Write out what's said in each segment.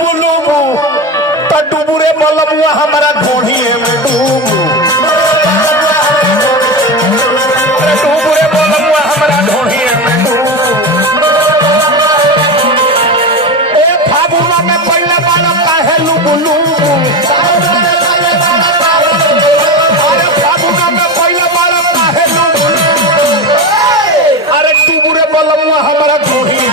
लुबु लुबु तो डुबुरे बलमुआ हमारा ढोढ़िए में डूबू डुबुरे बलमुआ हमारा ढोढ़िए में डूबू ए फागुना में पहले बार काहे लुबु लुबु अरे फागुना में पहले बार काहे लुबु अरे डुबुरे बलमुआ हमारा ढोढ़िए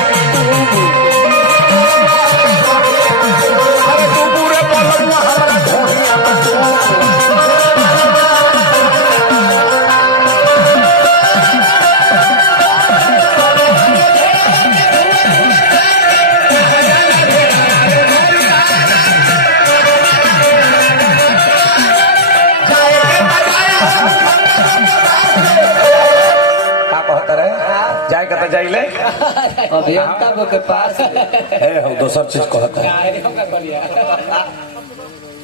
जाइले अभियंता के पास है दोसर चीज कहता है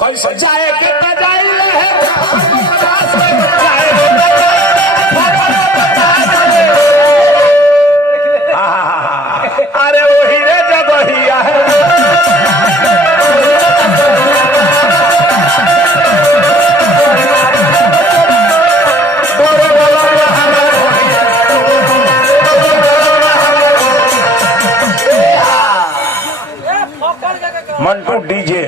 कैसे जाए के जाइले है अरे वही रे जगहिया है मंटू डीजे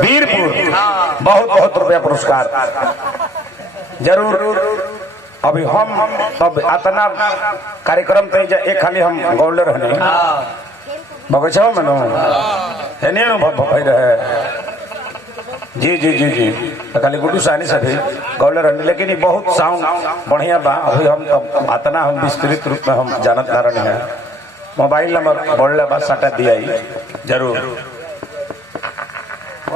वीरपुर बहुत बहुत रुपया पुरस्कार जरूर। अभी हम तब इतना कार्यक्रम तो एक खाली हम गौले रहने बगीचा में रहे जी जी जी जी खाली गुड्डू सानी सभी गौले रहने लेकिन ये बहुत साउंड बढ़िया बा। अभी हम तब इतना हम विस्तृत रूप में हम जानत ना रहे हैं। मोबाइल नंबर बोलने बाद साटा दिया ही जरूर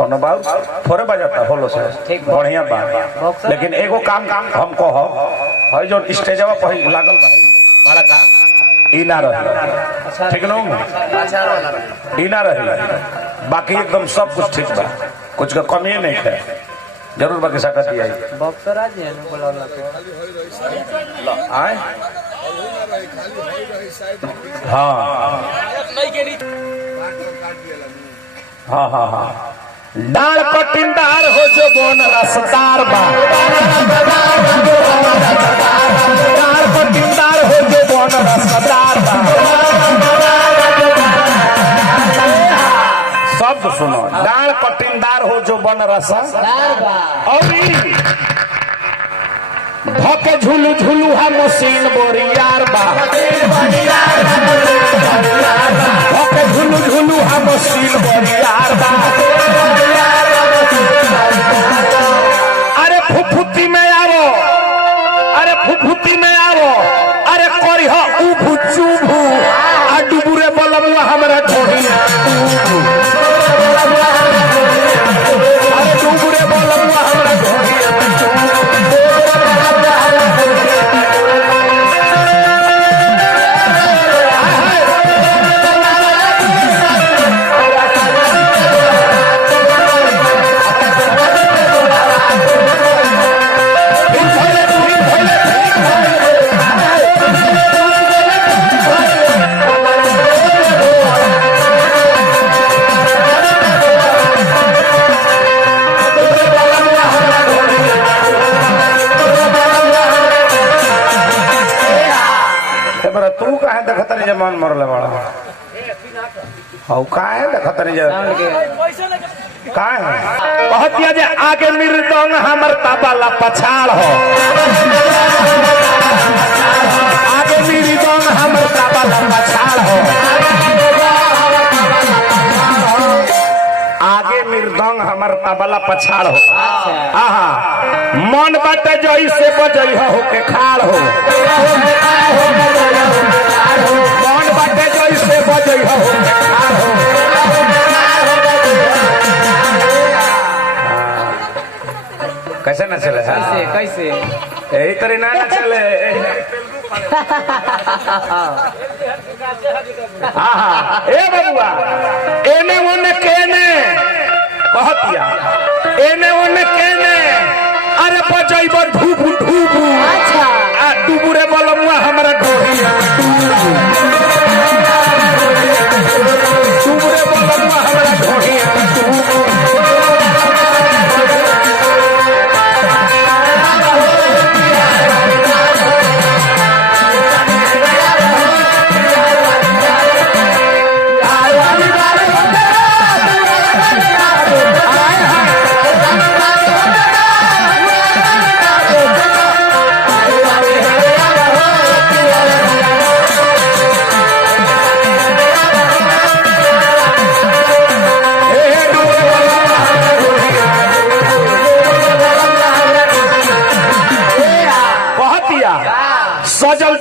और बात थोड़े बजाता होलो से बढ़िया बात लेकिन एगो काम हमको हो जो स्टेजवा पर लागल बड़ा का ई ना रहे ठीक न ई ना रहे बाकी एकदम सब कुछ ठीक बा कुछ का कमी नहीं है जरूर बाकी साटा दिया बॉक्सर आज है आए हाँ हाँ हाँ हाँ डाल कटिंदार हो जो बोन रसदार बा डाल कटिंदार हो जो बोन रसदार बा शब्द सुनो डाल कटिंदार हो जो बन रसदार बा और धके झुलू झुलू है मशीन बोरियार बा धके झुलू झुलू है मशीन बोरियार बा अरे फुफुती में आवो अरे फुफुती में आवो अरे करी हो उभू चुभू आ डुबुरे बलमुआ हमरा छोड़ी अरे डुबुरे बलमुआ हमरा छोड़ी मन मरले बड़ा काहे देखतनी जे काहे कहतिया जे आगे मृदंग हमर तबला पछाड़ हो आगे मृदंग हमर तबला पछाड़ हो आगे मृदंग हमर तबला पछाड़ हो आहा मन बाटे जई से बजई हो के खाड़ हो मन बाटे जई से बजई हो कैसे न चले कैसे कैसे यही तरी ना चले ए बबुआ एने ओने केने कहतिया एने ओने केने अरे बजैब ढूबू ढूबू अच्छा आ डुबुरे बलमुआ हमरा ढोही डुबुरे बलमुआ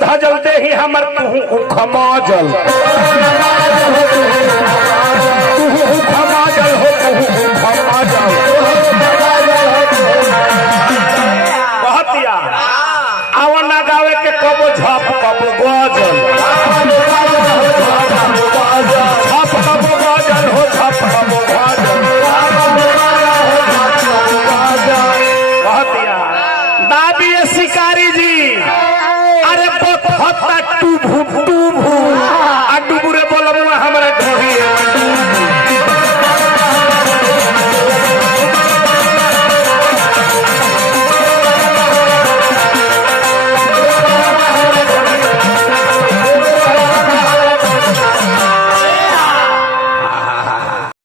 धजल दे ही हमर तुहू खमाजल खमाजल हो तुहू खमाजल कहतिया आवना गावे के कबो झप कबो गजल झप कबो गजल हो झप कबो गजल कहतिया दाबी शिकारी जी अरे टूभू